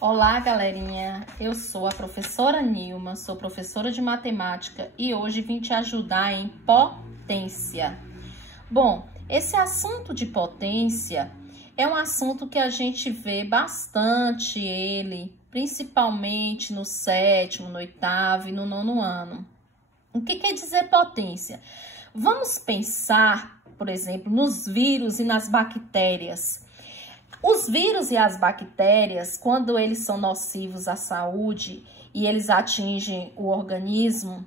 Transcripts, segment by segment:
Olá, galerinha! Eu sou a professora Nilma, sou professora de matemática e hoje vim te ajudar em potência. Bom, esse assunto de potência é um assunto que a gente vê bastante ele, principalmente no 7º, no 8º e no 9º ano. O que quer dizer potência? Vamos pensar, por exemplo, nos vírus e nas bactérias. Os vírus e as bactérias, quando eles são nocivos à saúde e eles atingem o organismo,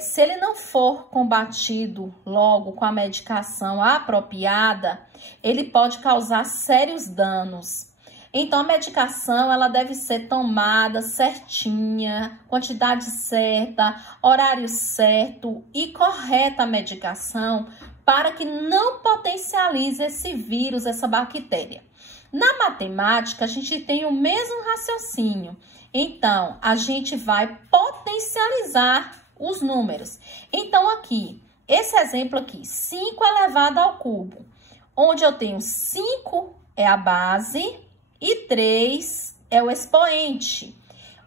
se ele não for combatido logo com a medicação apropriada, ele pode causar sérios danos. Então, a medicação ela deve ser tomada certinha, quantidade certa, horário certo e correta a medicação para que não potencialize esse vírus, essa bactéria. Na matemática, a gente tem o mesmo raciocínio. Então, a gente vai potencializar os números. Então, aqui, esse exemplo aqui, 5 elevado ao cubo, onde eu tenho 5 é a base e 3 é o expoente.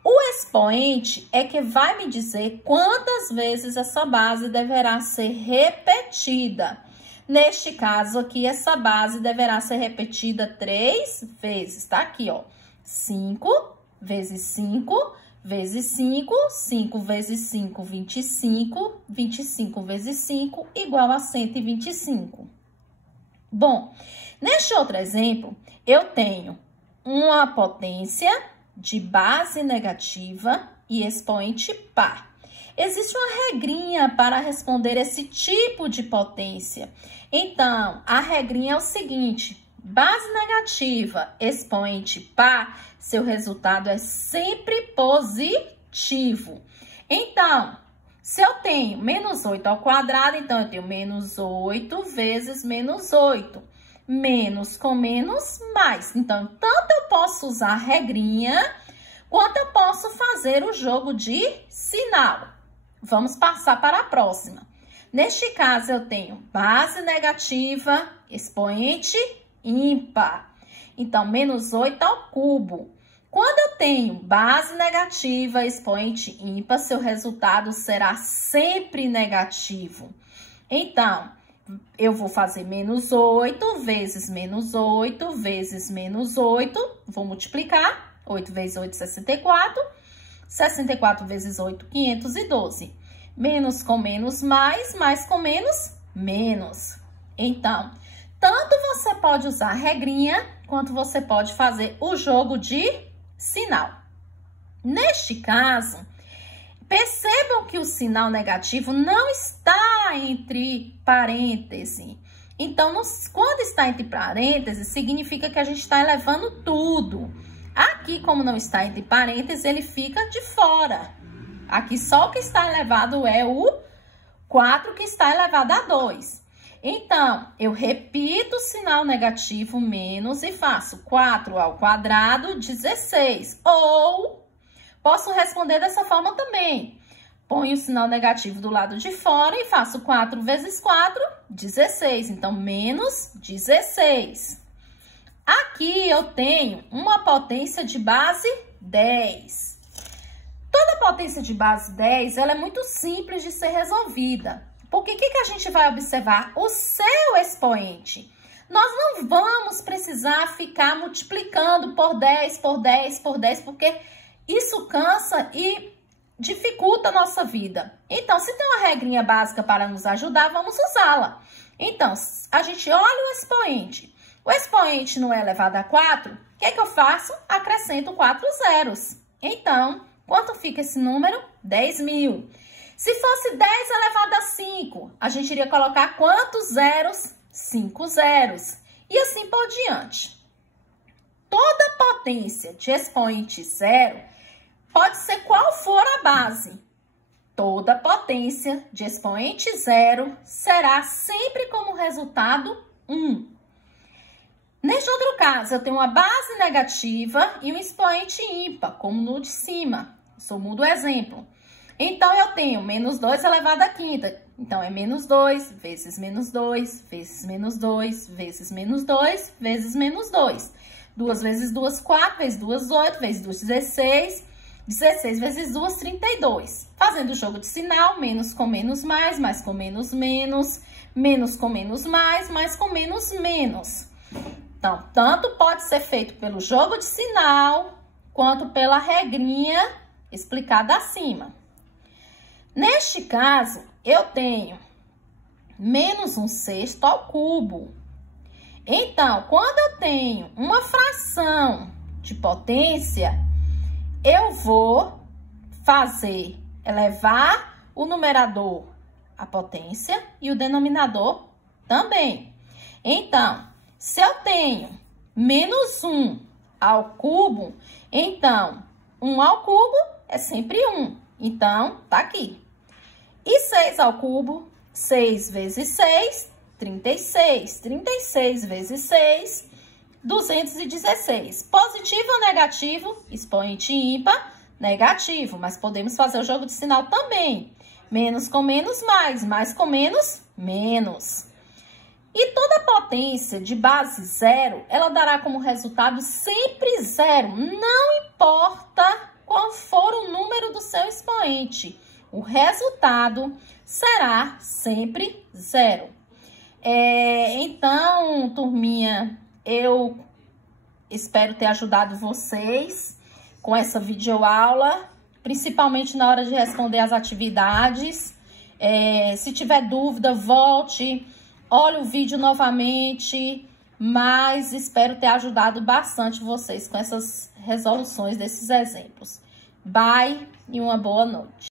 O expoente é que vai me dizer quantas vezes essa base deverá ser repetida. Neste caso aqui, essa base deverá ser repetida 3 vezes. Tá aqui, ó. 5 vezes 5 vezes 5, 5 vezes 5, 25, 25 vezes 5 igual a 125. Bom, neste outro exemplo, eu tenho uma potência de base negativa e expoente par. Existe uma regrinha para responder esse tipo de potência. Então, a regrinha é o seguinte: base negativa, expoente par, seu resultado é sempre positivo. Então, se eu tenho menos 8 ao quadrado, então eu tenho menos 8 vezes menos 8. Menos com menos, mais. Então, tanto eu posso usar a regrinha, quanto eu posso fazer o jogo de sinal. Vamos passar para a próxima. Neste caso, eu tenho base negativa, expoente ímpar. Então, menos 8 ao cubo. Quando eu tenho base negativa, expoente ímpar, seu resultado será sempre negativo. Então, eu vou fazer menos 8 vezes menos 8 vezes menos 8. Vou multiplicar. 8 vezes 8, 64. 64 vezes 8, 512. Menos com menos, mais. Mais com menos, menos. Então, tanto você pode usar a regrinha, quanto você pode fazer o jogo de sinal. Neste caso, percebam que o sinal negativo não está entre parênteses. Então, quando está entre parênteses, significa que a gente está elevando tudo. Aqui, como não está entre parênteses, ele fica de fora. Aqui, só o que está elevado é o 4 que está elevado a 2. Então, eu repito o sinal negativo menos e faço 4 ao quadrado, 16. Ou posso responder dessa forma também. Ponho o sinal negativo do lado de fora e faço 4 vezes 4, 16. Então, menos 16. Aqui eu tenho uma potência de base 10. Toda potência de base 10, ela é muito simples de ser resolvida. Porque o que a gente vai observar? O seu expoente. Nós não vamos precisar ficar multiplicando por 10, por 10, por 10, porque isso cansa e dificulta a nossa vida. Então, se tem uma regrinha básica para nos ajudar, vamos usá-la. Então, a gente olha o expoente. O expoente não é elevado a 4, o que eu faço? Acrescento 4 zeros. Então, quanto fica esse número? 10.000. Se fosse 10 elevado a 5, a gente iria colocar quantos zeros? 5 zeros. E assim por diante. Toda potência de expoente zero pode ser qual for a base. Toda potência de expoente zero será sempre como resultado 1. Neste outro caso, eu tenho uma base negativa e um expoente ímpar, como no de cima. Só mudo o exemplo. Então, eu tenho menos 2 elevado à quinta. Então, é menos 2 vezes menos 2 vezes menos 2 vezes menos 2 vezes menos 2. 2 vezes 2, 4, vezes 2, 8, vezes 2, 16. 16 vezes 2, 32. Fazendo o jogo de sinal, menos com menos mais com menos menos, menos com menos mais com menos menos. Então, tanto pode ser feito pelo jogo de sinal, quanto pela regrinha explicada acima. Neste caso, eu tenho menos 1/6 ao cubo. Então, quando eu tenho uma fração de potência, eu vou elevar o numerador à potência e o denominador também. Então, se eu tenho menos 1 ao cubo, então, 1 ao cubo é sempre 1. Então, tá aqui. E 6 ao cubo, 6 vezes 6, 36. 36 vezes 6, 216. Positivo ou negativo? Expoente ímpar, negativo. Mas podemos fazer o jogo de sinal também. Menos com menos mais com menos, menos. E toda potência de base zero, ela dará como resultado sempre zero. Não importa qual for o número do seu expoente. O resultado será sempre zero. Então, turminha, eu espero ter ajudado vocês com essa videoaula, principalmente na hora de responder as atividades. Se tiver dúvida, volte, olhe o vídeo novamente, mas espero ter ajudado bastante vocês com essas resoluções desses exemplos. Bye e uma boa noite.